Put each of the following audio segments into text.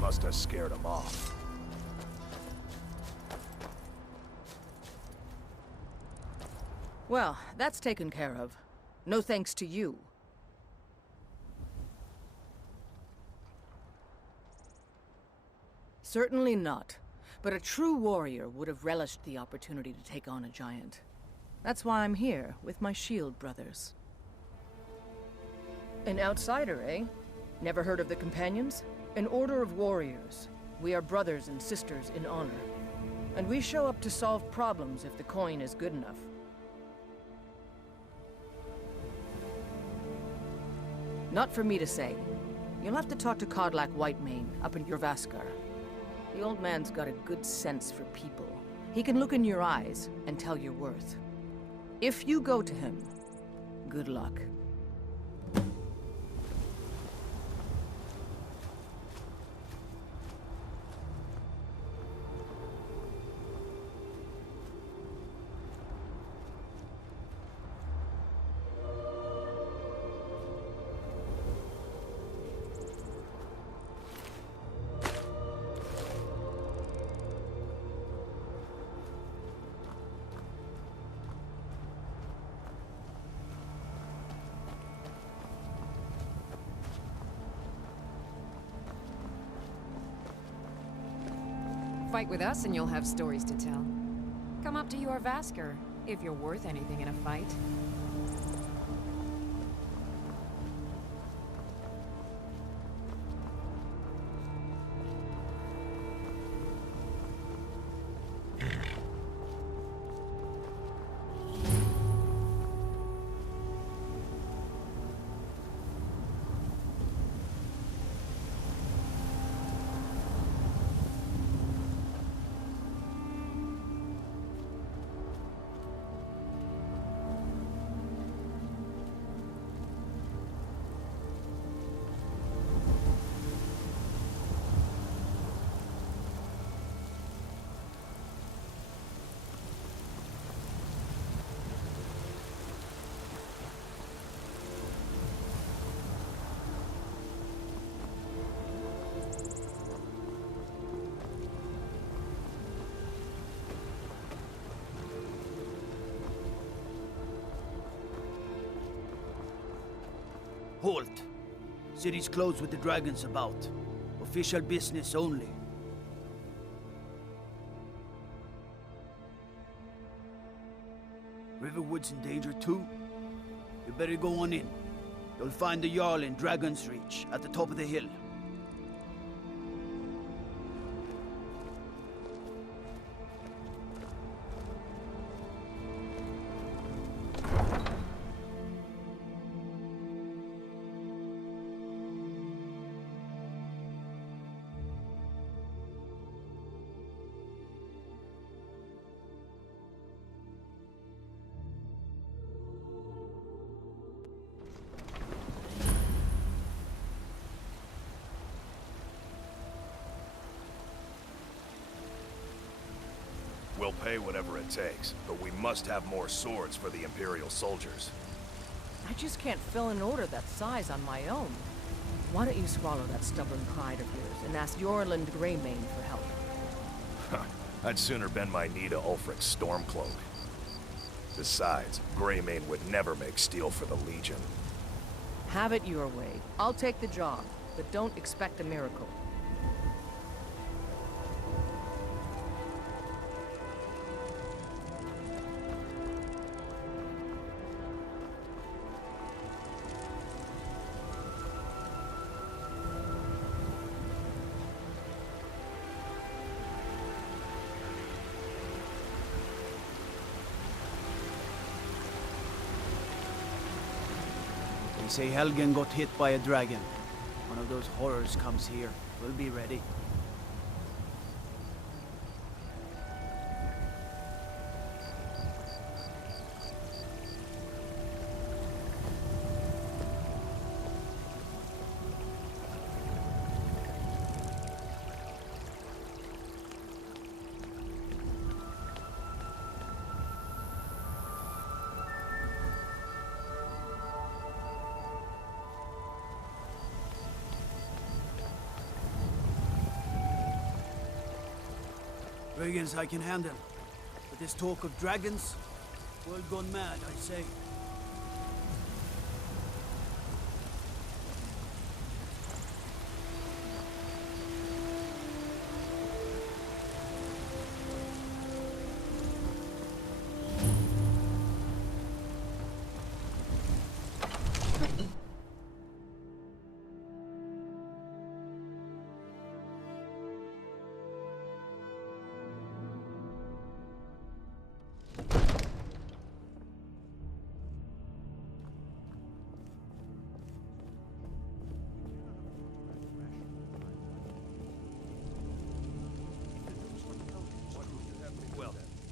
Must have scared him off. Well, that's taken care of. No thanks to you. Certainly not. But a true warrior would have relished the opportunity to take on a giant. That's why I'm here, with my shield brothers. An outsider, eh? Never heard of the Companions? An order of warriors. We are brothers and sisters in honor. And we show up to solve problems if the coin is good enough. Not for me to say. You'll have to talk to Kodlak Whitemane up in Jorvaskar. The old man's got a good sense for people. He can look in your eyes and tell your worth. If you go to him, good luck. Fight with us and you'll have stories to tell. Come up to your Vasker, if you're worth anything in a fight. Halt! City's closed with the dragons about. Official business only. Riverwood's in danger too? You better go on in. You'll find the Jarl in Dragon's Reach, at the top of the hill. We'll pay whatever it takes, but we must have more swords for the Imperial soldiers. I just can't fill an order that size on my own. Why don't you swallow that stubborn pride of yours and ask Yorland Greymane for help? I'd sooner bend my knee to Ulfric's Stormcloak. Besides, Greymane would never make steel for the Legion. Have it your way. I'll take the job, but don't expect a miracle. They say Helgen got hit by a dragon. One of those horrors comes here. We'll be ready. Brigands I can handle. But this talk of dragons? World gone mad, I say.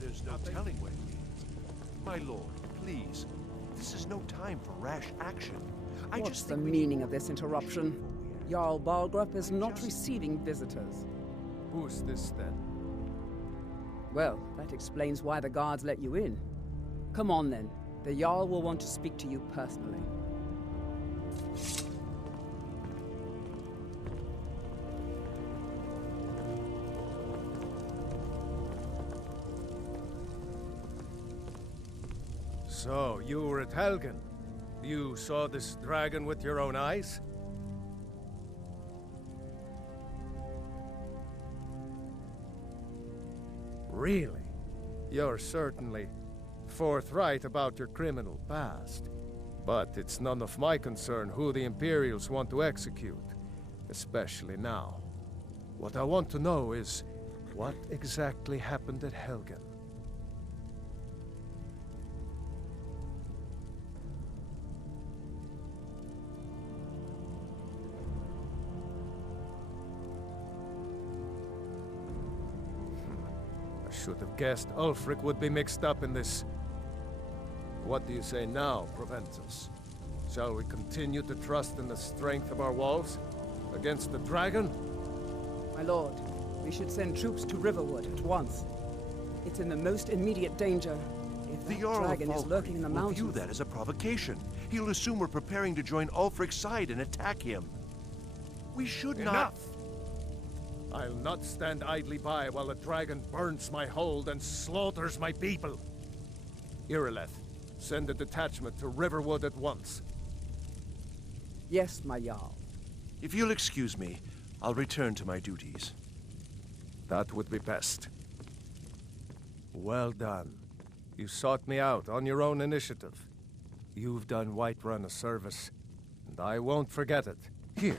There's no telling what it means. My lord, please. This is no time for rash action. What's the meaning of this interruption? Jarl Balgrup is not receiving visitors. Who's this then? Well, that explains why the guards let you in. Come on then. The Jarl will want to speak to you personally. So, you were at Helgen. You saw this dragon with your own eyes? Really? You're certainly forthright about your criminal past. But it's none of my concern who the Imperials want to execute, especially now. What I want to know is, what exactly happened at Helgen? I should have guessed Ulfric would be mixed up in this. What do you say now, Proventus? Shall we continue to trust in the strength of our walls against the dragon? My lord, we should send troops to Riverwood at once. It's in the most immediate danger. If The that Jarl of dragon is lurking in the Falkreath will view mountains... that as a provocation. He'll assume we're preparing to join Ulfric's side and attack him. We should not... Enough! I'll not stand idly by while the dragon burns my hold and slaughters my people. Irileth, send a detachment to Riverwood at once. Yes, my Jarl. If you'll excuse me, I'll return to my duties. That would be best. Well done. You sought me out on your own initiative. You've done Whiterun a service, and I won't forget it. Here,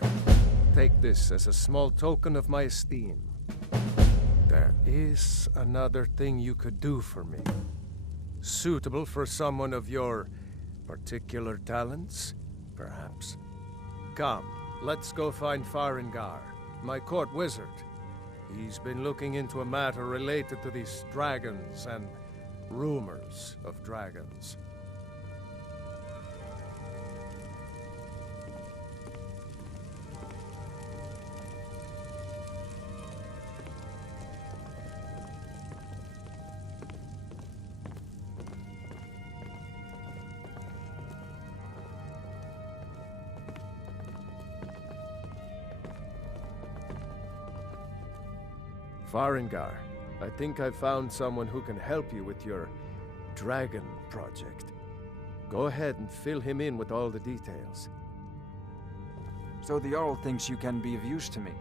take this as a small token of my esteem. There is another thing you could do for me. Suitable for someone of your particular talents, perhaps. Come, let's go find Farengar, my court wizard. He's been looking into a matter related to these dragons and rumors of dragons. Farengar, I think I've found someone who can help you with your dragon project. Go ahead and fill him in with all the details. So the Jarl thinks you can be of use to me.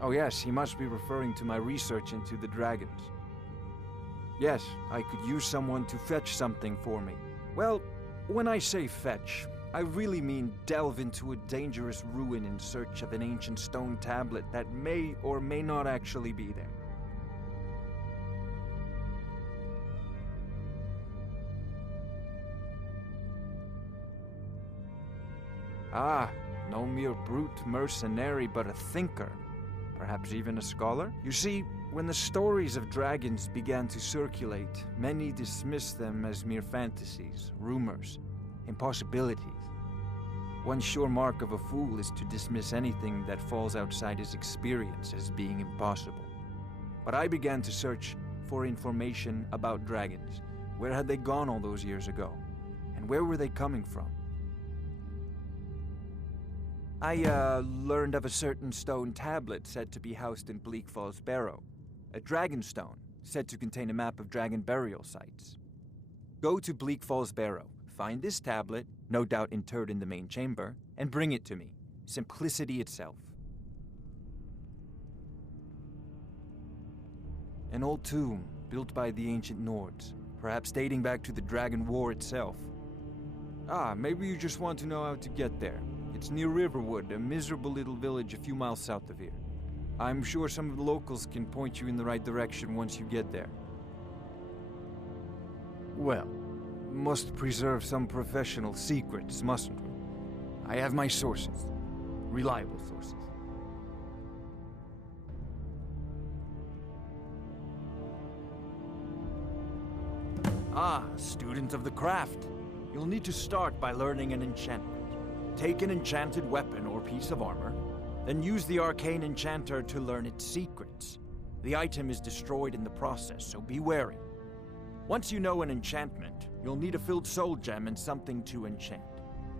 Oh yes, he must be referring to my research into the dragons. Yes, I could use someone to fetch something for me. Well, when I say fetch, I really mean delve into a dangerous ruin in search of an ancient stone tablet that may or may not actually be there. Ah, no mere brute mercenary, but a thinker. Perhaps even a scholar? You see, when the stories of dragons began to circulate, many dismissed them as mere fantasies, rumors, impossibilities. One sure mark of a fool is to dismiss anything that falls outside his experience as being impossible. But I began to search for information about dragons. Where had they gone all those years ago? And where were they coming from? I learned of a certain stone tablet said to be housed in Bleak Falls Barrow. a dragon stone, said to contain a map of dragon burial sites. Go to Bleak Falls Barrow, find this tablet, no doubt interred in the main chamber, and bring it to me. Simplicity itself. An old tomb, built by the ancient Nords, perhaps dating back to the Dragon War itself. Ah, maybe you just want to know how to get there. It's near Riverwood, a miserable little village a few miles south of here. I'm sure some of the locals can point you in the right direction once you get there. Well, must preserve some professional secrets, mustn't we? I have my sources. Reliable sources. Ah, student of the craft. You'll need to start by learning an enchantment. Take an enchanted weapon or piece of armor, then use the arcane enchanter to learn its secrets. The item is destroyed in the process, so be wary. Once you know an enchantment, you'll need a filled soul gem and something to enchant.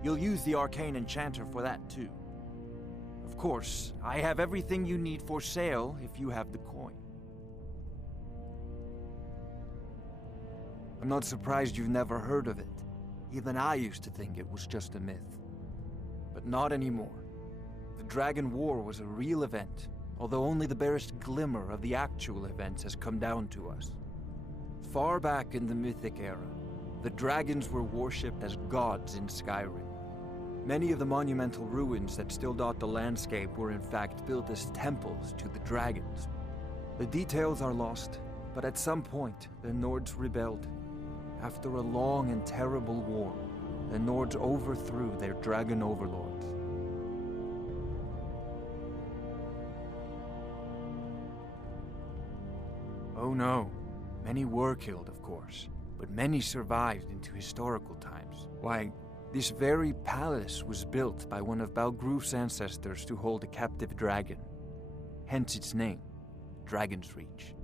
You'll use the arcane enchanter for that too. Of course, I have everything you need for sale if you have the coin. I'm not surprised you've never heard of it. Even I used to think it was just a myth. But not anymore. The Dragon War was a real event, although only the barest glimmer of the actual events has come down to us. Far back in the Mythic era, the dragons were worshipped as gods in Skyrim. Many of the monumental ruins that still dot the landscape were in fact built as temples to the dragons. The details are lost, but at some point, the Nords rebelled. After a long and terrible war, the Nords overthrew their dragon overlords. Oh no, many were killed, of course, but many survived into historical times. Why, this very palace was built by one of Balgruf's ancestors to hold a captive dragon. Hence its name, Dragon's Reach.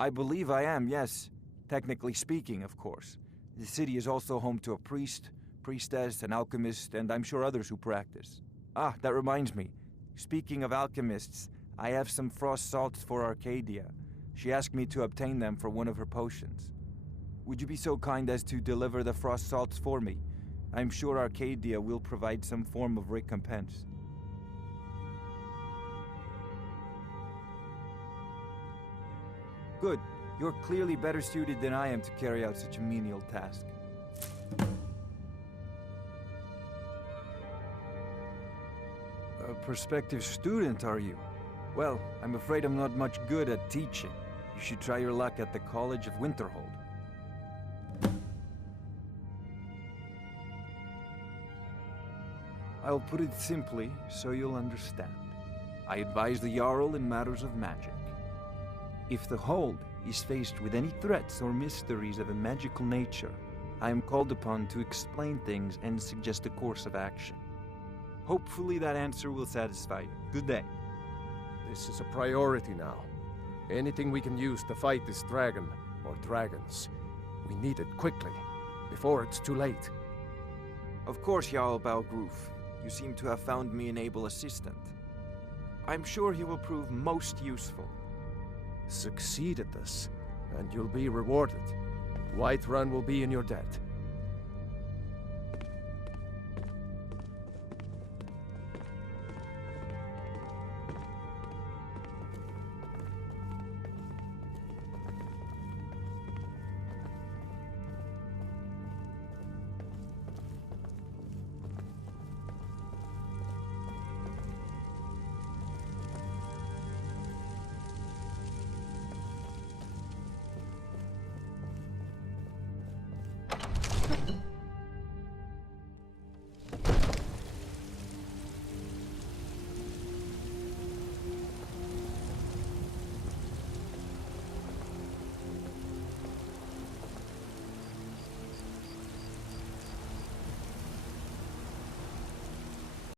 I believe I am, yes. Technically speaking, of course. The city is also home to a priest, priestess, an alchemist, and I'm sure others who practice. Ah, that reminds me. Speaking of alchemists, I have some frost salts for Arcadia. She asked me to obtain them for one of her potions. Would you be so kind as to deliver the frost salts for me? I'm sure Arcadia will provide some form of recompense. Good. You're clearly better suited than I am to carry out such a menial task. A prospective student, are you? Well, I'm afraid I'm not much good at teaching. You should try your luck at the College of Winterhold. I'll put it simply so you'll understand. I advise the Jarl in matters of magic. If the Hold is faced with any threats or mysteries of a magical nature, I am called upon to explain things and suggest a course of action. Hopefully that answer will satisfy you. Good day. This is a priority now. Anything we can use to fight this dragon, or dragons, we need it quickly, before it's too late. Of course, Jarl Balgruf. You seem to have found me an able assistant. I'm sure he will prove most useful. Succeed at this, and you'll be rewarded. Whiterun will be in your debt.